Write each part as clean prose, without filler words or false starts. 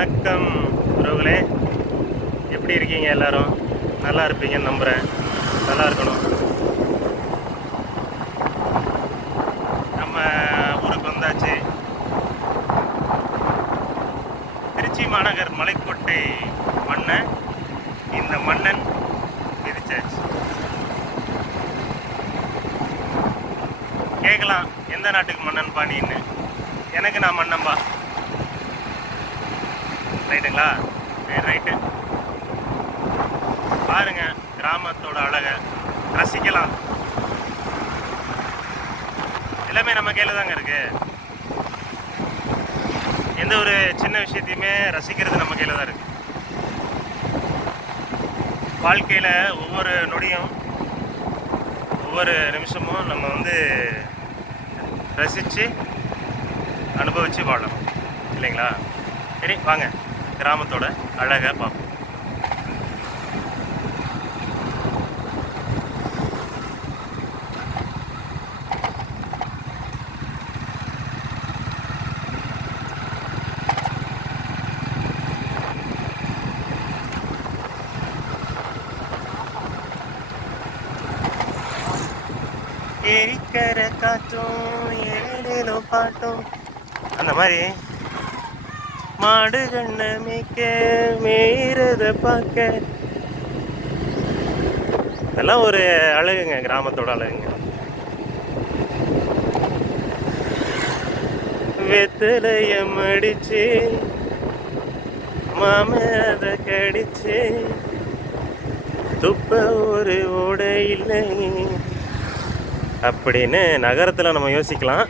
வணக்கம் உறவுகளே, எப்படி இருக்கீங்க? எல்லாரும் நல்லா இருப்பீங்கன்னு நம்புகிறேன். நல்லா இருக்கணும். நம்ம ஊருக்கு வந்தாச்சு. திருச்சி மாநகர் மலைக்கோட்டை மண்ணை இந்த மன்னன் மிதிச்சாச்சு. கேட்கலாம், எந்த நாட்டுக்கு மன்னன் பாணின்னு. எனக்கு நான் மன்னன்பா. ரைட்டுங்களா? ரைட்டு. பாருங்க, கிராமத்தோட அழகை ரசிக்கலாம். எல்லாமே நம்ம கையில் தாங்க இருக்கு. எந்த ஒரு சின்ன விஷயத்தையுமே ரசிக்கிறது நம்ம கையில் தான் இருக்கு. வாழ்க்கையில் ஒவ்வொரு நொடியும் ஒவ்வொரு நிமிஷமும் நம்ம ரசித்து அனுபவித்து வாழணும், இல்லைங்களா? சரி, வாங்க கிராமத்தோட அழகை பார்ப்போம். ஏரிக்கர காற்றும் ஏழேலோ பாட்டும், அந்த மாதிரி மாடு கண்ண மேய்க்க மேய்றத பார்க்க, இதெல்லாம் ஒரு அழகுங்க, கிராமத்தோட அழகுங்க. வெத்தலைய மடிச்சு மாம அதை கடிச்சு துப்ப ஒரு ஓடை இல்லை அப்படின்னு நகரத்தில் நம்ம யோசிக்கலாம்,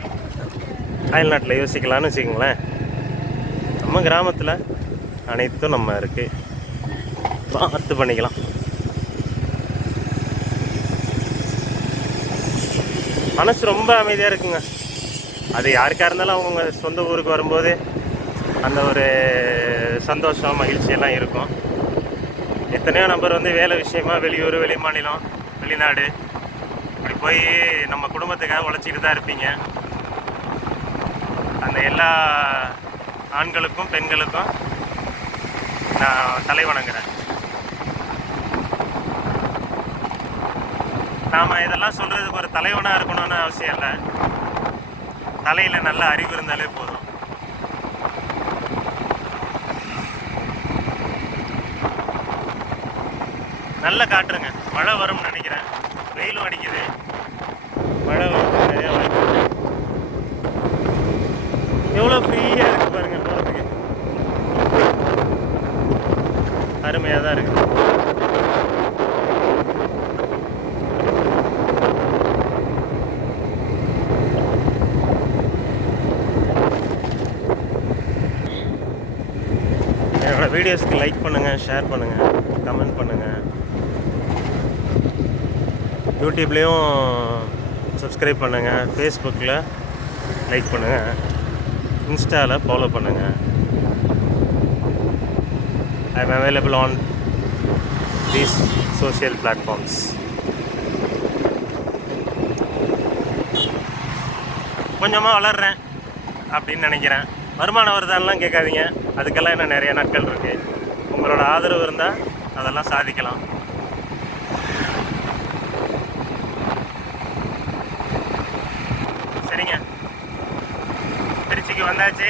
அயல்நாட்டில் யோசிக்கலாம்னு வச்சுக்கோங்களேன். நம்ம கிராமத்தில் அனைத்தும் நம்ம இருக்குது, பார்த்து பண்ணிக்கலாம். மனசு ரொம்ப அமைதியாக இருக்குங்க. அது யாருக்காக இருந்தாலும் அவங்க சொந்த ஊருக்கு வரும்போது அந்த ஒரு சந்தோஷம், மகிழ்ச்சியெல்லாம் இருக்கும். எத்தனையோ நபர் வேலை விஷயமா வெளியூர், வெளி மாநிலம், வெளிநாடு இப்படி போய் நம்ம குடும்பத்துக்காக உழைச்சிட்டு தான் இருப்பீங்க. அந்த எல்லா ஆண்களுக்கும் பெண்களுக்கும் நான் தலை வணங்குறேன். நாம் இதெல்லாம் சொல்கிறதுக்கு ஒரு தலைவனாக இருக்கணும்னு அவசியம் இல்லை. தலையில் நல்ல அறிவு இருந்தாலே போதும். நல்ல காட்டுருங்க. மழை வரும்னு நினைக்கிறேன். வெயிலும் அடிக்குது, மழை வருது, நிறைய வாய்ப்பு. எவ்வளோ ஃப்ரீயாக இருக்குது பாருங்க, போகிறதுக்கு அருமையாக தான் இருக்குது. என்னோட வீடியோஸ்க்கு லைக் பண்ணுங்கள், ஷேர் பண்ணுங்கள், கமெண்ட் பண்ணுங்கள். யூடியூப்லேயும் சப்ஸ்கிரைப் பண்ணுங்கள், ஃபேஸ்புக்கில் லைக் பண்ணுங்கள், இன்ஸ்டாவில் ஃபாலோ பண்ணுங்கள். I am available on these social platforms. கொஞ்சமாக வளர்கிறேன் அப்படின்னு நினைக்கிறேன். வருமானம் வருதான்லாம் கேட்காதீங்க, அதுக்கெல்லாம் இன்னும் நிறைய நாட்கள் இருக்குது. உங்களோட ஆதரவு இருந்தால் அதெல்லாம் சாதிக்கலாம். சரிங்க, திருச்சிக்கு வந்தாச்சு.